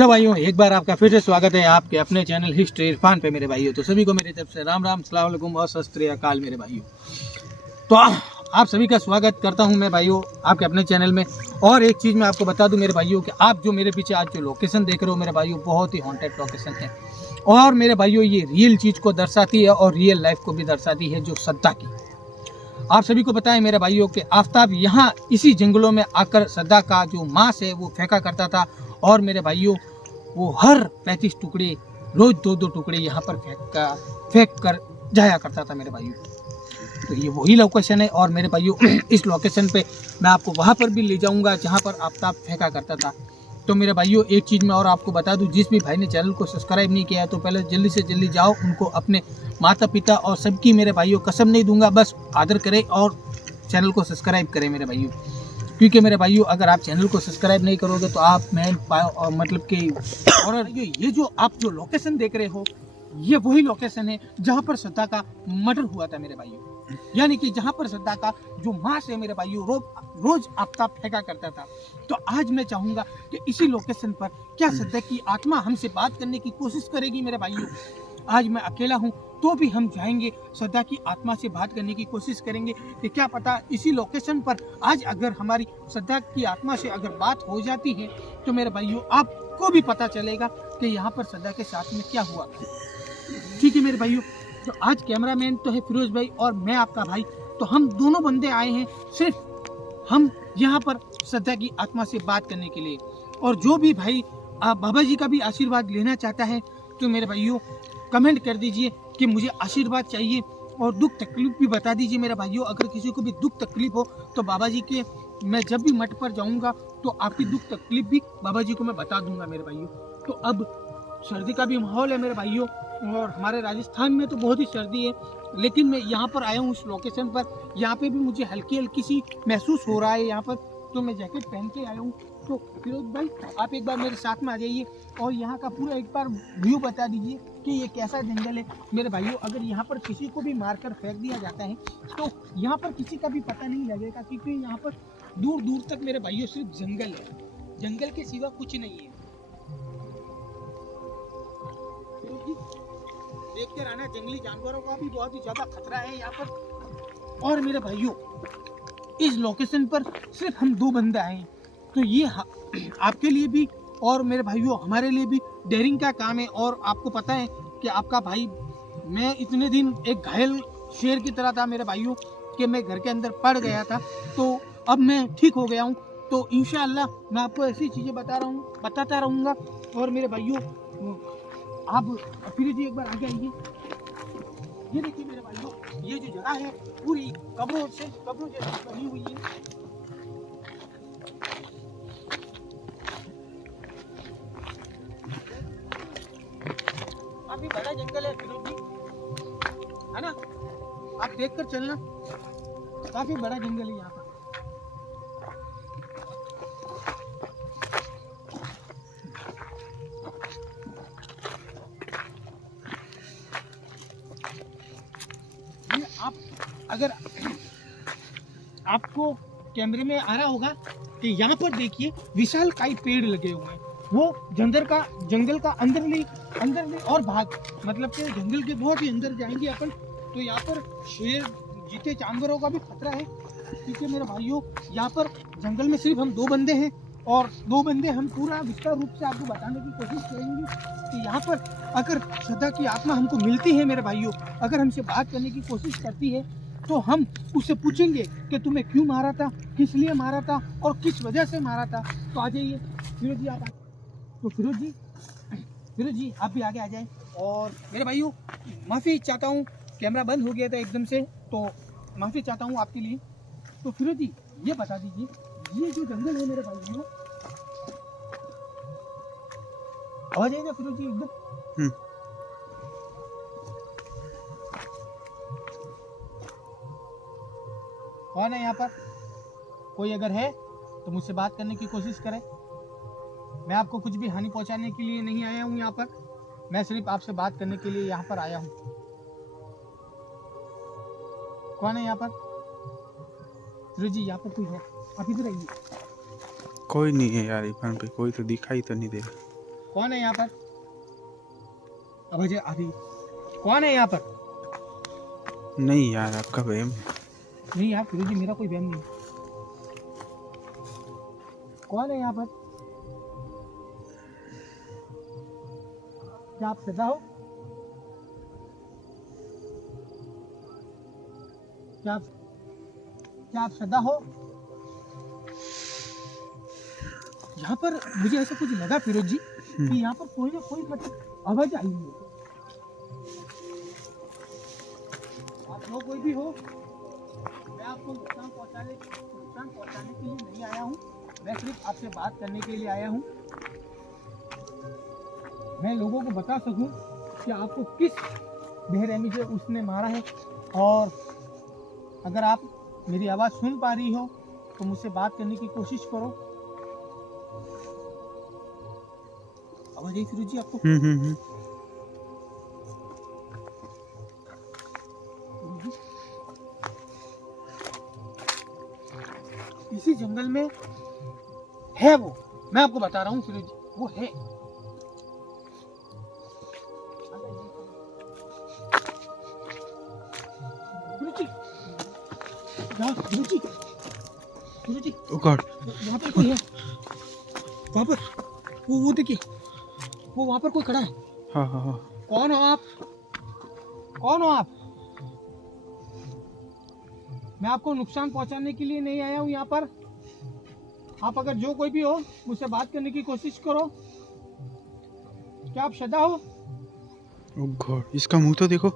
Hello भाइयों, एक बार आपका फिर से स्वागत है आपके अपने चैनल हिस्ट्री इरफान पे मेरे भाइयों। तो सभी को मेरी तरफ से राम राम, अस्सलाम वालेकुम और सत श्री अकाल मेरे भाइयों। तो आप सभी का स्वागत करता हूं मैं भाइयों आपके अपने चैनल में। और एक चीज़ मैं आपको बता दूं मेरे भाइयों कि आप जो मेरे पीछे आज जो लोकेशन देख रहे हो मेरे भाइयों, बहुत ही हॉन्टेड लोकेशन है। और मेरे भाइयों ये रियल चीज़ को दर्शाती है और रियल लाइफ को भी दर्शाती है, जो सद्दा की। आप सभी को पता है मेरे भाइयों कि आफ्ताब यहाँ इसी जंगलों में आकर सद्दा का जो मांस है वो फेंका करता था। और मेरे भाइयों वो हर 35 टुकड़े रोज 2-2 टुकड़े यहाँ पर फेंक कर जाया करता था मेरे भाइयों। तो ये वही लोकेशन है और मेरे भाइयों इस लोकेशन पे मैं आपको वहाँ पर भी ले जाऊँगा जहाँ पर आफ्ताब फेंका करता था। तो मेरे भाइयों एक चीज़ मैं और आपको बता दूं, जिस भी भाई ने चैनल को सब्सक्राइब नहीं किया है तो पहले जल्दी से जल्दी जाओ, उनको अपने माता पिता और सबकी मेरे भाइयों कसम नहीं दूंगा, बस आदर करें और चैनल को सब्सक्राइब करें मेरे भाइयों। क्योंकि मेरे भाइयों अगर आप चैनल को सब्सक्राइब नहीं करोगे तो आप मतलब कि और ये जो आप जो लोकेशन देख रहे हो ये वही लोकेशन है जहाँ पर सद्दा का मर्डर हुआ था मेरे भाइयों। यानी कि जहाँ पर सद्दा का जो मांस है मेरे भाइयों रोज आफ्ताब फेंका करता था। तो आज मैं चाहूँगा कि इसी लोकेशन पर क्या सद्दा की आत्मा हमसे बात करने की कोशिश करेगी मेरे भाइयों। आज मैं अकेला हूँ तो भी हम जाएंगे, सद्दा की आत्मा से बात करने की कोशिश करेंगे कि क्या पता इसी लोकेशन पर आज अगर हमारी सद्दा की आत्मा से अगर बात हो जाती है तो मेरे भाइयों आपको भी पता चलेगा कि यहाँ पर सद्दा के साथ में क्या हुआ। ठीक है मेरे भाइयों, तो आज कैमरामैन तो है फिरोज भाई और मैं आपका भाई, तो हम दोनों बंदे आए हैं सिर्फ हम यहाँ पर सद्दा की आत्मा से बात करने के लिए। और जो भी भाई बाबा जी का भी आशीर्वाद लेना चाहता है तो मेरे भाइयों कमेंट कर दीजिए कि मुझे आशीर्वाद चाहिए और दुख तकलीफ भी बता दीजिए मेरे भाइयों। अगर किसी को भी दुख तकलीफ हो तो बाबा जी के मैं जब भी मठ पर जाऊंगा तो आपकी दुख तकलीफ भी बाबा जी को मैं बता दूंगा मेरे भाइयों। तो अब सर्दी का भी माहौल है मेरे भाइयों और हमारे राजस्थान में तो बहुत ही सर्दी है, लेकिन मैं यहाँ पर आया हूँ इस लोकेशन पर। यहाँ पे भी मुझे हल्की हल्की सी महसूस हो रहा है यहाँ पर, तो मैं जैकेट पहन के आया हूँ। तो फिरोज भाई आप एक बार मेरे साथ में आ जाइए और यहाँ का पूरा एक बार व्यू बता दीजिए कि ये कैसा जंगल है मेरे भाइयों। अगर यहाँ पर किसी को भी मारकर फेंक दिया जाता है तो यहाँ पर किसी का भी पता नहीं लगेगा, क्योंकि यहाँ पर दूर दूर तक मेरे भाइयों सिर्फ जंगल है, जंगल के सिवा कुछ नहीं है। देख कर आना, जंगली जानवरों का भी बहुत ही ज्यादा खतरा है यहाँ पर। और मेरे भाइयों इस लोकेशन पर सिर्फ हम 2 बंदे आए हैं, तो ये आपके लिए भी और मेरे भाइयों हमारे लिए भी डेयरिंग का काम है। और आपको पता है कि आपका भाई मैं इतने दिन एक घायल शेर की तरह था मेरे भाइयों कि मैं घर के अंदर पड़ गया था, तो अब मैं ठीक हो गया हूँ। तो इंशाअल्लाह मैं आपको ऐसी चीज़ें बताता रहूँगा। और मेरे भाइयों आप फिर जी एक बार आगे आइए। ये देखिए मेरे भाइयों ये जो जगह है पूरी कब्रों जैसी बनी हुई है। काफी बड़ा जंगल है फिरोज जी, है ना? आप देख कर चलना, काफी बड़ा जंगल है यहाँ पर। आप अगर आपको कैमरे में आ रहा होगा कि यहाँ पर देखिए विशाल काई पेड़ लगे हुए हैं, वो जंगल का अंदर और भाग मतलब कि जंगल के बहुत ही अंदर जाएंगे अपन। तो यहाँ पर शेर जीते जानवरों का भी खतरा है, क्योंकि मेरे भाइयों यहाँ पर जंगल में सिर्फ हम 2 बंदे हैं और 2 बंदे हम पूरा विस्तार रूप से आपको बताने की कोशिश करेंगे कि यहाँ पर अगर सद्दा की आत्मा हमको मिलती है मेरे भाइयों, अगर हमसे बात करने की कोशिश करती है तो हम उससे पूछेंगे कि तुम्हें क्यों मारा था, किस लिए मारा था और किस वजह से मारा था। तो आ जाइए फिरोज जी आप। तो फिरोज जी आप भी आगे आ जाएं। और मेरे भाइयों माफ़ी चाहता हूँ, कैमरा बंद हो गया था एकदम से, तो माफ़ी चाहता हूँ आपके लिए। तो फिरोज जी ये बता दीजिए ये जो जंगल है मेरे भाइयों, आवाज आएगा फिरोज जी एकदम? कौन है यहाँ पर? कोई अगर है तो मुझसे बात करने की कोशिश करें। मैं आपको कुछ भी हानि पहुंचाने के लिए नहीं आया हूँ यहाँ पर, मैं सिर्फ आपसे बात करने के लिए यहाँ पर आया हूँ। कौन है यहाँ पर? फिरोज जी यहाँ पर कोई है? आप इधर आइए। कोई नहीं है यार इरफान पे, कोई तो दिखाई तो नहीं दे रहा। कौन है यहाँ पर? आवाज आ रही? कौन है यहाँ पर? नहीं यार, आपका वहम। नहीं यार फिरोजी, मेरा कोई वहम नहीं। कौन है यहाँ पर? क्या आप सदा हो? क्या आप सदा हो? यहाँ पर मुझे ऐसा कुछ लगा फिरोज जी कि यहाँ पर कोई ना कोई मतलब आवाज आई है। आप लोग कोई भी हो, मैं आपको नुकसान पहुँचाने के लिए नहीं आया हूँ। मैं सिर्फ आपसे बात करने के लिए आया हूँ। मैं लोगों को बता सकूं कि आपको किस बेरहमी से उसने मारा है, और अगर आप मेरी आवाज़ सुन पा रही हो तो मुझसे बात करने की कोशिश करो। आवाज आई फिरोज जी आपको? इसी जंगल में है वो, मैं आपको बता रहा हूँ फिरोज जी, वो है। Oh God! वहाँ पर कोई है, वहाँ पर वो देखिए, वो वहाँ पर कोई खड़ा है। हाँ हाँ हाँ। कौन हो आप? कौन हो आप? मैं आपको नुकसान पहुँचाने के लिए नहीं आया हूँ यहाँ पर। आप अगर जो कोई भी हो मुझसे बात करने की कोशिश करो। क्या आप सदा हो? Oh God! इसका मुंह तो देखो,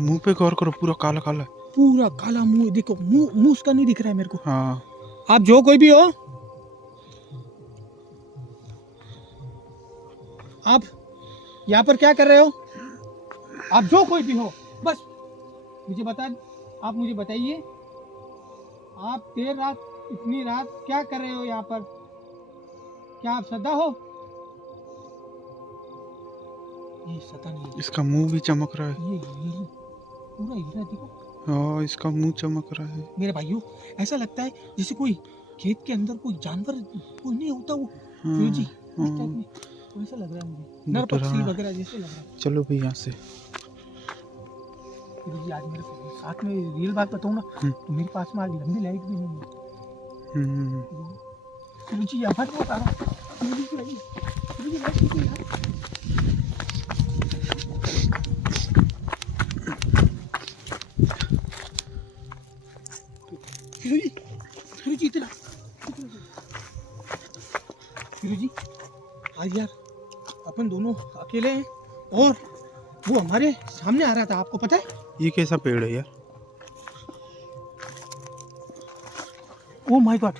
मुंह पे गौर करो, पूरा काला काला है। पूरा काला मुंह देखो, मुंह उसका नहीं दिख रहा है मेरे को। हाँ। आप जो कोई भी हो, आप यहाँ पर क्या कर रहे हो? आप जो कोई भी हो, बस आप मुझे बताइए, आप देर रात, इतनी रात क्या कर रहे हो यहाँ पर? क्या आप सदा हो? ये सदा नहीं है। इसका मुंह भी चमक रहा है। ये पूरा हीरा देखो। हाँ, इसका मुंह चमक रहा है। मेरे भाइयों, ऐसा लगता है जैसे कोई खेत के अंदर कोई जानवर, कोई नहीं होता वो जी, इस टाइप में तो ऐसा लग रहा है मुझे, नर पक्षी वगैरह जैसे लग रहा है। चलो भाई यहाँ से। जी आज मेरे साथ में रियल बात बताऊँ ना, तो मेरे पास में आज लंबी लाइट भी नहीं है। जी आवाज बहुत आ रहा है। जी आज यार अपन दोनों अकेले हैं और वो हमारे सामने आ रहा था, आपको पता है? ये कैसा पेड़ है यार? ओह माय गॉड,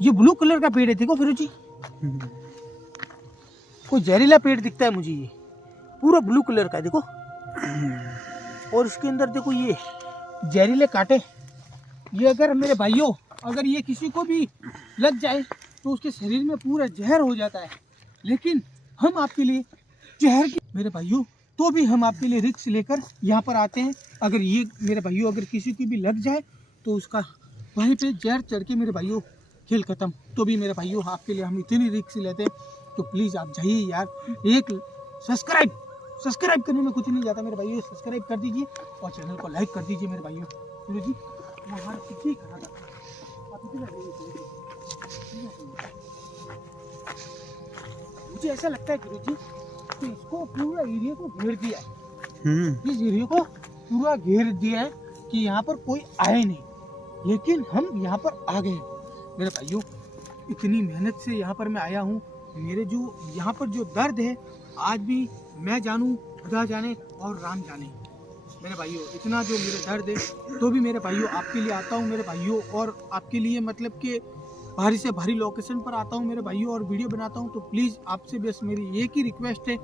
ये ब्लू कलर का पेड़ है, देखो फिरोज जी। कोई जहरीला पेड़ दिखता है मुझे, ये पूरा ब्लू कलर का है देखो, और इसके अंदर देखो ये जहरीले कांटे। ये अगर मेरे भाइयों, अगर ये किसी को भी लग जाए तो उसके शरीर में पूरा जहर हो जाता है, लेकिन हम आपके लिए जहर की, मेरे भाइयों, तो भी हम आपके लिए रिस्क लेकर यहाँ पर आते हैं। अगर ये मेरे भाइयों, अगर किसी की भी लग जाए तो उसका वहीं पे जहर चढ़ के मेरे भाइयों खेल खत्म। तो भी मेरे भाइयों, आपके लिए हम इतनी रिस्क लेते हैं, तो प्लीज़ आप जाइए यार, एक सब्सक्राइब करने में कुछ नहीं जाता मेरे भाइयों, सब्सक्राइब कर दीजिए और चैनल को लाइक कर दीजिए मेरे भाइयों। फिरोज जी वो हमारा पीछे ही खड़ा था, आप इतना मुझे ऐसा लगता है फिरोज जी कि इसको पूरा एरिया को घेर दिया है। इस एरिया को पूरा घेर दिया है कि यहाँ पर कोई आए नहीं, लेकिन हम यहाँ पर आ गए मेरे भाइयों। इतनी मेहनत से यहाँ पर मैं आया हूँ, मेरे जो यहाँ पर जो दर्द है, आज भी मैं जानूँ, खुदा जाने और राम जाने मेरे भाइयों, इतना जो मेरे दर्द है, तो भी मेरे भाइयों आपके लिए आता हूँ मेरे भाइयों, और आपके लिए मतलब कि भारी से भारी लोकेशन पर आता हूँ मेरे भाइयों और वीडियो बनाता हूँ। तो प्लीज़ आपसे बस मेरी एक ही रिक्वेस्ट है,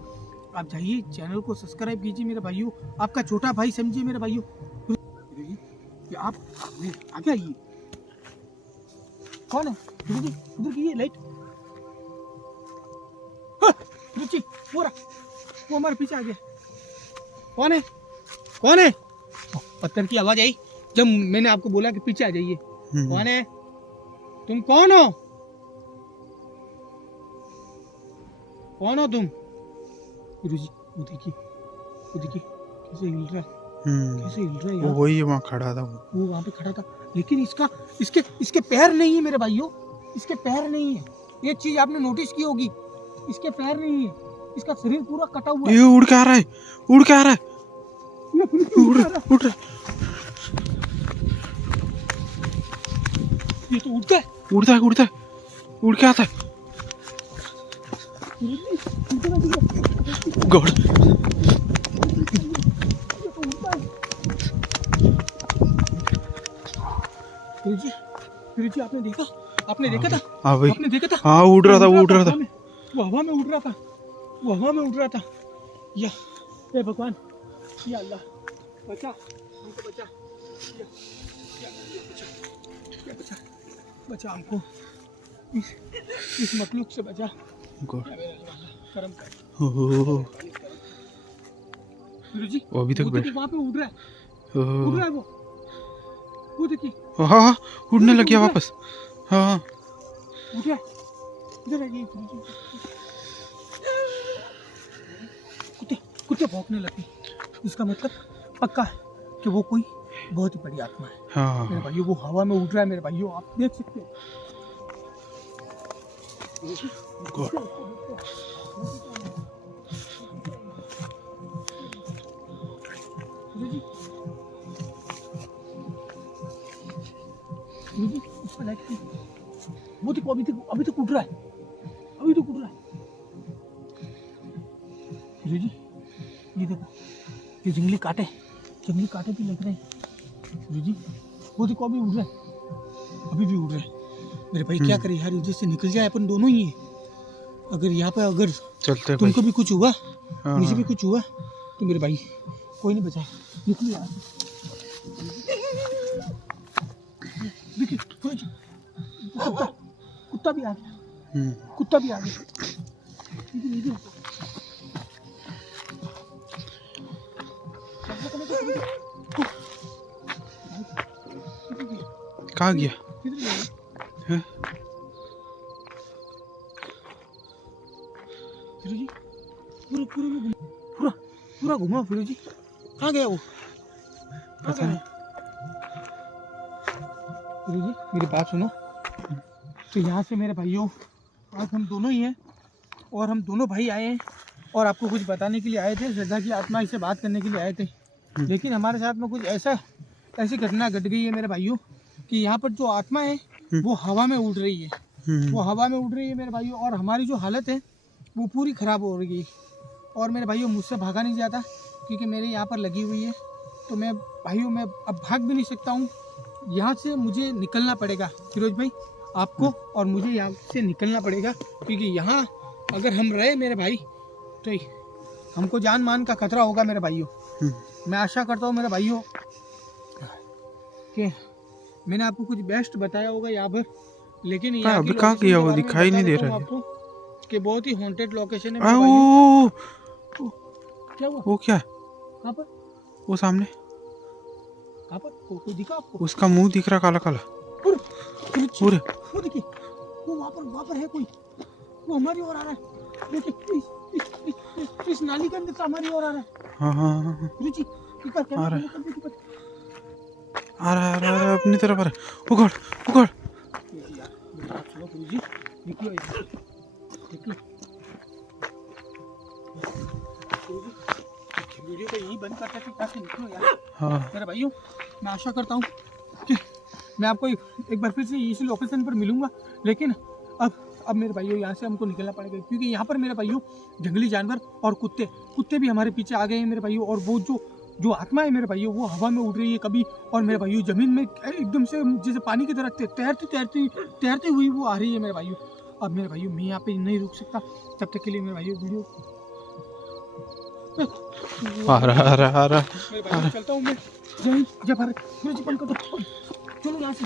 आप जाइए चैनल को सब्सक्राइब कीजिए मेरे भाइयों, आपका छोटा भाई समझिए मेरे भाइयों। कि आप आगे आइए। कौन है उधर की ये लाइट? रुचि वो हमारे पीछे आ गया। कौन है? कौन है? पत्थर की आवाज आई जब मैंने आपको बोला कि पीछे आ जाइए। कौन है? तुम कौन हो? कौन हो तुम? गुरु जी वो देखिए कैसे हिल रहा है, कैसे हिल रहा है वो यार। वही वहाँ खड़ा था वो वहाँ पे खड़ा था, लेकिन इसके पैर नहीं है मेरे भाइयों, इसके पैर नहीं है। ये चीज आपने नोटिस की होगी, इसके पैर नहीं है, इसका शरीर पूरा कटा हुआ है। ये उड़ के आ रहा है, उड़ के आ रहा है, उड़ उड़ रहा ये तो उड़ता है, उड़ता है, उड़ता है, उड़ के आता है। गॉड गुरु जी आपने देखा था? हाँ भाई, आपने देखा था? हाँ उड़ रहा था, वो उड़ रहा था। वो हवा में उड़ रहा था, वो हवा में उड़ रहा था। या हे भगवान, या अल्लाह बचा हमको, बचा या बचा, बचा हमको, इस मखलूक से बचा। गॉड करम कर ओह, गुरु जी। वो अभी तक बैठ वहाँ पे उड़ रहा है, ओह, उड़ रहा है वो देखिए हाँ हाँ उड़ने लग गया वापस। हाँ हाँ उड़ रहा है, इधर आइए गुरु जी। कुत्ते भौंकने लगे, इसका मतलब पक्का है कि वो कोई बहुत ही बड़ी आत्मा है हाँ मेरे भाइयों। वो हवा में उड़ रहा है मेरे भाइयों, आप देख सकते हैं। गॉड वो देखो अभी तक उड़ रहा है, अभी तक उड़ रहा है। जी ये देखो, ये जंगली कांटे भी लग रहे हैं जी। वो देखो अभी उड़ रहा है, अभी भी उड़ रहा है मेरे भाई। क्या करें यार, इधर से निकल जाए अपन दोनों ही है। अगर यहाँ पे अगर चलते तुमको भी कुछ हुआ, हाँ, मुझे भी कुछ हुआ, तो मेरे भाई कोई नहीं बचाए। निकलिए यार, देखिए कुत्ता भी आ गया, कुत्ता भी आ गया। कहाँ गया? हैं? फिरोज जी पूरा घुमा फिरोज जी, कहाँ गया वो? पता नहीं। फिरोज जी मेरी बात सुनो, तो यहाँ से मेरे भाइयों आज हम दोनों ही हैं, और हम दोनों भाई आए हैं और आपको कुछ बताने के लिए आए थे। श्रद्धा की आत्मा से बात करने के लिए आए थे, लेकिन हमारे साथ में कुछ ऐसी घटना घट गई है मेरे भाइयों कि यहाँ पर जो आत्मा है वो हवा में उड़ रही है, वो हवा में उड़ रही है मेरे भाइयों। और हमारी जो हालत है वो पूरी ख़राब हो रही है। और मेरे भाइयों मुझसे भागा नहीं जाता, क्योंकि मेरे यहाँ पर लगी हुई है। तो मैं भाइयों मैं अब भाग भी नहीं सकता हूँ, यहाँ से मुझे निकलना पड़ेगा फिरोज भाई आपको, और मुझे यहाँ से निकलना पड़ेगा, क्योंकि यहाँ अगर हम रहे मेरे भाई तो हमको जान मान का खतरा होगा मेरे भाइयों। मैं आशा करता हूँ मेरे भाइयों कि मैंने आपको कुछ बेस्ट बताया होगा यहाँ पर, लेकिन यहाँ अभी कहाँ गया वो? दिखाई नहीं दे रहा है आपको कि बहुत ही हॉन्टेड लोकेशन है आ, मेरे भाइयों। वो क्या हुआ? वो क्या? कहाँ पर? वो सामने कहाँ पर? कोई दिखा आपको? उसका मुंह दिख रहा काला काला। पूरे वो देखिए, वो वहाँ पर है कोई, वो हमारी ओर आ रहा है। देखिए इस नाली के अंदर से हमारी ओर आ रहा है। हाँ हाँ हाँ रुचि आ रहा है, आ रहा है अपनी तरफ आ रहा है। उगड़ उगड़ वीडियो को यही बंद करता है ताकि निकलो यार। हाँ मेरे भाइयों मैं आशा करता हूँ कि मैं आपको एक बार फिर से इसी लोकेशन पर मिलूंगा, लेकिन अब मेरे भाइयों यहाँ से हमको निकलना पड़ेगा, क्योंकि यहाँ पर मेरे भाइयों जंगली जानवर और कुत्ते भी हमारे पीछे आ गए हैं मेरे भाइयों। और वो जो आत्मा है मेरे भाइयों वो हवा में उड़ रही है कभी, और मेरे भाइयों ज़मीन में एकदम से जैसे पानी की तरह तैरती हुई वो आ रही है मेरे भाइयों। अब मेरे भाइयों मैं यहाँ पे नहीं रुक सकता, तब तक के लिए मेरे भाइयों वीडियो आ रहा मेरे भाइयों चलता हूँ मैं। जय भारत, चलो यहाँ से।